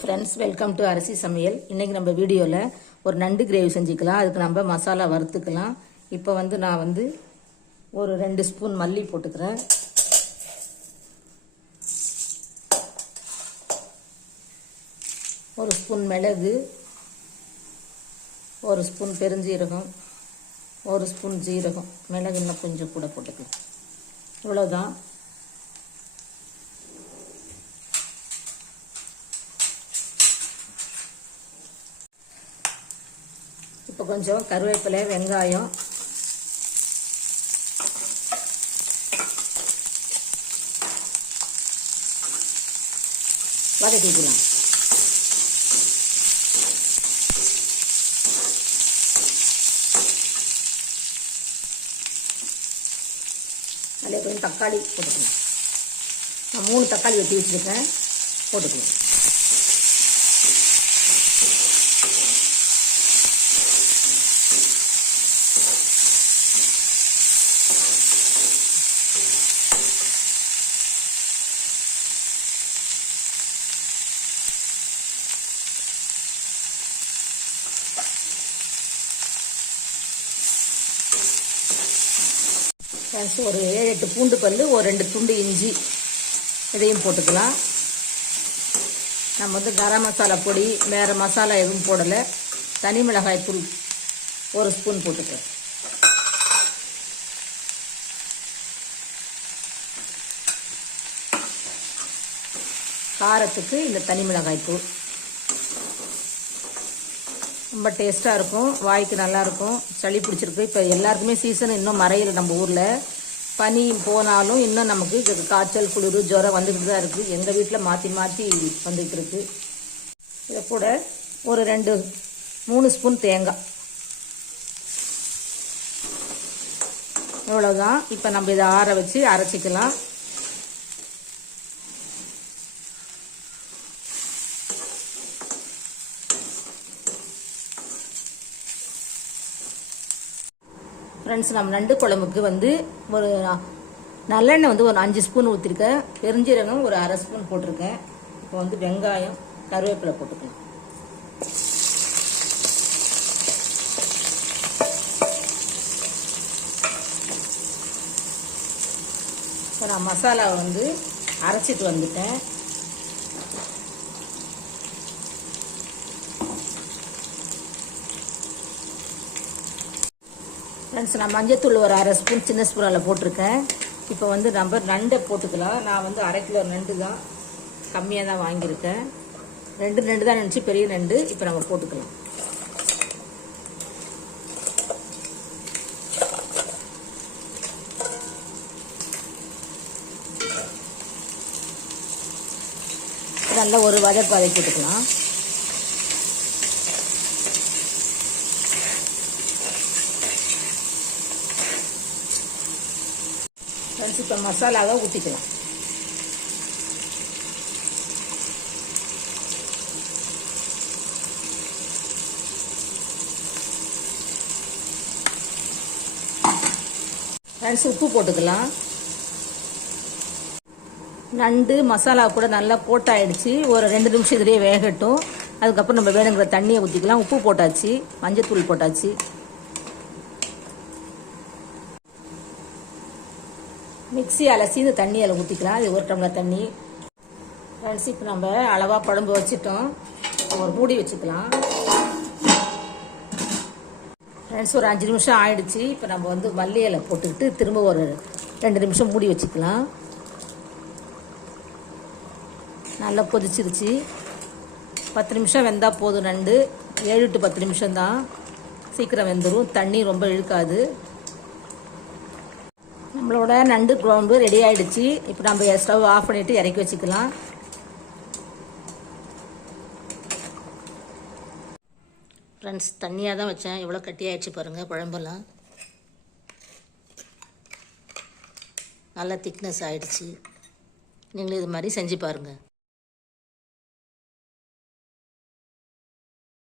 Friends welcome to அரிசி சமையல். இன்றைக்கி நம்ம வீடியோவில் ஒரு நண்டு கிரேவி செஞ்சுக்கலாம். அதுக்கு நம்ம மசாலா வறுத்துக்கலாம். இப்போ வந்து நான் வந்து ஒரு ரெண்டு ஸ்பூன் மல்லி போட்டுக்கிறேன். ஒரு ஸ்பூன் மிளகு ஒரு ஸ்பூன் பெருஞ்சீரகம் ஒரு ஸ்பூன் ஜீரகம். மிளகு இன்னும் கொஞ்சம் கூட போட்டுக்கலாம். இவ்வளோதான் இப்போ கொஞ்சம் கருவேப்பிலை வெங்காயம். வதக்கிக்கலாம். அதில் கொஞ்சம் தக்காளி போட்டுக்கலாம். நான் மூணு தக்காளி வெட்டி வச்சுருக்கேன். போட்டுக்கலாம். ஒரு ஏழு எட்டு பூண்டு பல் ஒரு ரெண்டு துண்டு இஞ்சி. இதையும் போட்டுக்கலாம். நம்ம வந்து கரம் மசாலா பொடி வேறு மசாலா எதுவும் போடலை. தனி மிளகாய் தூள் ஒரு ஸ்பூன் போட்டுக்கிறேன் காரத்துக்கு இந்த தனி மிளகாய் தூள். ரொம்ப டேஸ்ட்டாக இருக்கும். வாய்க்கு நல்லாயிருக்கும் சளி பிடிச்சிருக்கு. இப்போ எல்லாருக்குமே சீசன் இன்னும் மறையில நம்ம ஊரில். பனி போனாலும் இன்னும் நமக்கு காய்ச்சல் குளிர் ஜுரம் வந்துக்கிட்டு தான் இருக்குது எங்கள் வீட்டில் மாற்றி மாற்றி வந்துக்கிட்டு இருக்கு. இதை கூட ஒரு ரெண்டு மூணு ஸ்பூன் தேங்காய். இவ்வளோதான் இப்போ நம்ம இதை ஆற வச்சு அரைச்சிக்கலாம். ஃப்ரெண்ட்ஸ் நம்ம நண்டு குழம்புக்கு வந்து ஒரு நல்லெண்ணெய் வந்து ஒரு அஞ்சு ஸ்பூன் ஊற்றிருக்கேன் பெருஞ்சீரகம் ஒரு அரை ஸ்பூன் போட்டிருக்கேன். இப்போ வந்து வெங்காயம் கருவேப்பிலை போட்டுக்கலாம். இப்போ நான் மசாலாவை வந்து அரைச்சிட்டு வந்துட்டேன். ஃப்ரெண்ட்ஸ் நான் மஞ்சத்தூள் ஒரு அரை ஸ்பூன் சின்ன ஸ்பூனில் போட்டிருக்கேன். இப்போ வந்து நம்ம நண்டை போட்டுக்கலாம். நான் வந்து அரை கிலோ நண்டு தான் கம்மியாக தான் வாங்கியிருக்கேன். ரெண்டு நண்டு தான் நினச்சி பெரிய நண்டு. இப்போ நம்ம போட்டுக்கலாம். நல்லா ஒரு வதக்கு வதக்கிட்டுக்கலாம் ஃப்ரெண்ட்ஸ் இப்போ மசாலாவை ஊற்றிக்கலாம் ஃப்ரெண்ட்ஸ் உப்பு போட்டுக்கலாம். நண்டு மசாலா கூட நல்லா போட்டாயிடுச்சு. ஒரு ரெண்டு நிமிஷம் இதுலேயே வேகட்டும். அதுக்கப்புறம் நம்ம வேணுங்கிற தண்ணியை ஊற்றிக்கலாம் உப்பு போட்டாச்சு. மஞ்சத்தூள் போட்டாச்சு. மிக்ஸி அலசி இந்த தண்ணி அதில் ஊற்றிக்கலாம் அது ஒரு டம்ளர் தண்ணி. ஃப்ரெண்ட்ஸ் இப்போ நம்ம அளவாக குழம்பு வச்சுட்டோம். ஒரு மூடி வச்சுக்கலாம். ஃப்ரெண்ட்ஸ் ஒரு அஞ்சு நிமிஷம் ஆயிடுச்சு. இப்போ நம்ம வந்து மல்லி இலை போட்டுக்கிட்டு திரும்ப ஒரு ரெண்டு நிமிஷம் மூடி வச்சுக்கலாம். நல்லா கொதிச்சிருச்சு. பத்து நிமிஷம் வெந்தால் போதும் நண்டு ஏழு டு பத்து நிமிஷம் தான் சீக்கிரம் வெந்துடும் தண்ணி ரொம்ப இழுக்காது. நம்மளோட நண்டு குழம்பு ரெடி ஆயிடுச்சு. இப்போ நம்ம ஸ்டவ் ஆஃப் பண்ணிட்டு இறக்கி வச்சுக்கலாம். ஃப்ரெண்ட்ஸ் தண்ணியாக தான் வச்சேன். எவ்வளோ கட்டியாயிடுச்சு பாருங்கள் குழம்பெல்லாம். நல்லா திக்னஸ் ஆயிடுச்சு. நீங்களும் இது மாதிரி செஞ்சு பாருங்கள்